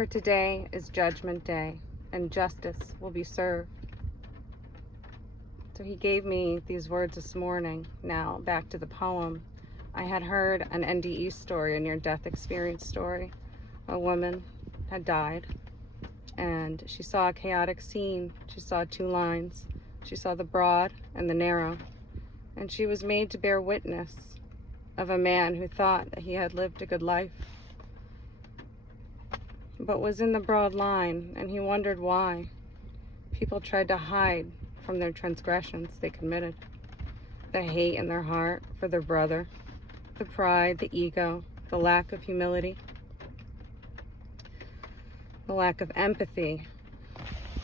For today is Judgment Day, and justice will be served. So he gave me these words this morning. Now, back to the poem. I had heard an NDE story, a near-death experience story. A woman had died, and she saw a chaotic scene. She saw two lines. She saw the broad and the narrow, and she was made to bear witness of a man who thought that he had lived a good life, but was in the broad line, and he wondered why. People tried to hide from their transgressions they committed, the hate in their heart for their brother, the pride, the ego, the lack of humility, the lack of empathy,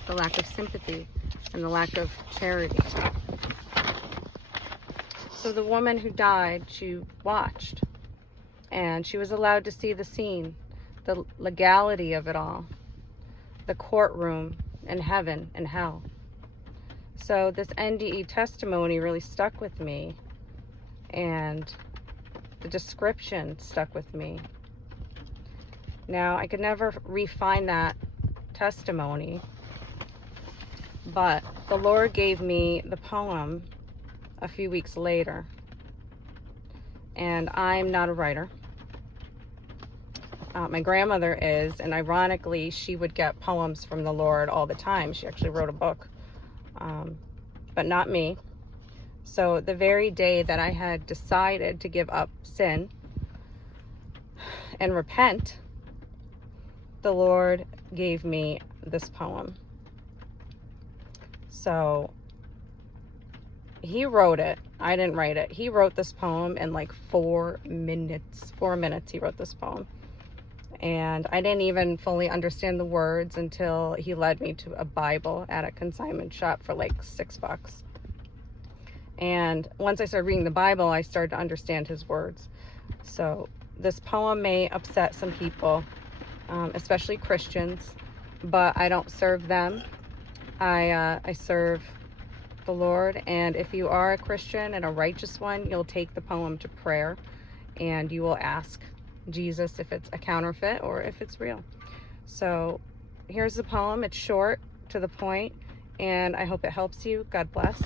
the lack of sympathy, and the lack of charity. So the woman who died, she watched, and she was allowed to see the scene, the legality of it all, the courtroom in heaven and hell. So this NDE testimony really stuck with me, and the description stuck with me. Now, I could never refine that testimony, but the Lord gave me the poem a few weeks later, and I'm not a writer. My grandmother is, and ironically, she would get poems from the Lord all the time. She actually wrote a book, but not me. So the very day that I had decided to give up sin and repent, the Lord gave me this poem. So he wrote it. I didn't write it. He wrote this poem in like 4 minutes. 4 minutes he wrote this poem. And I didn't even fully understand the words until he led me to a Bible at a consignment shop for like $6. And once I started reading the Bible, I started to understand his words. So this poem may upset some people, especially Christians, but I don't serve them. I serve the Lord, and if you are a Christian and a righteous one, you'll take the poem to prayer, and you will ask Jesus if it's a counterfeit or if it's real. So here's the poem. It's short, to the point, and I hope it helps you. God bless.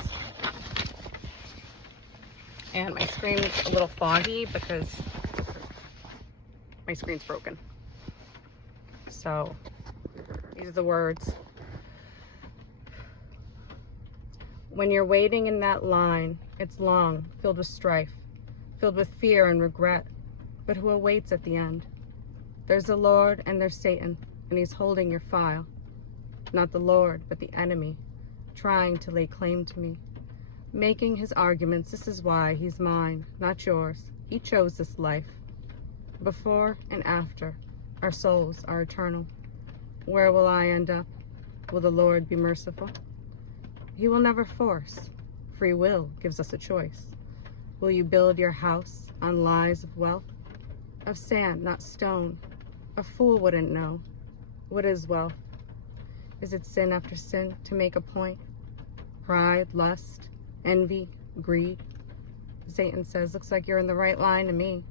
And my screen's a little foggy because my screen's broken. So these are the words. When you're waiting in that line, it's long, filled with strife, filled with fear and regret. But who awaits at the end? There's the Lord and there's Satan, and he's holding your file. Not the Lord, but the enemy, trying to lay claim to me, making his arguments. This is why he's mine, not yours. He chose this life. Before and after, our souls are eternal. Where will I end up? Will the Lord be merciful? He will never force. Free will gives us a choice. Will you build your house on lies of wealth? Of sand, not stone. A fool wouldn't know. What is wealth? Is it sin after sin to make a point? Pride, lust, envy, greed? Satan says, looks like you're in the right line to me.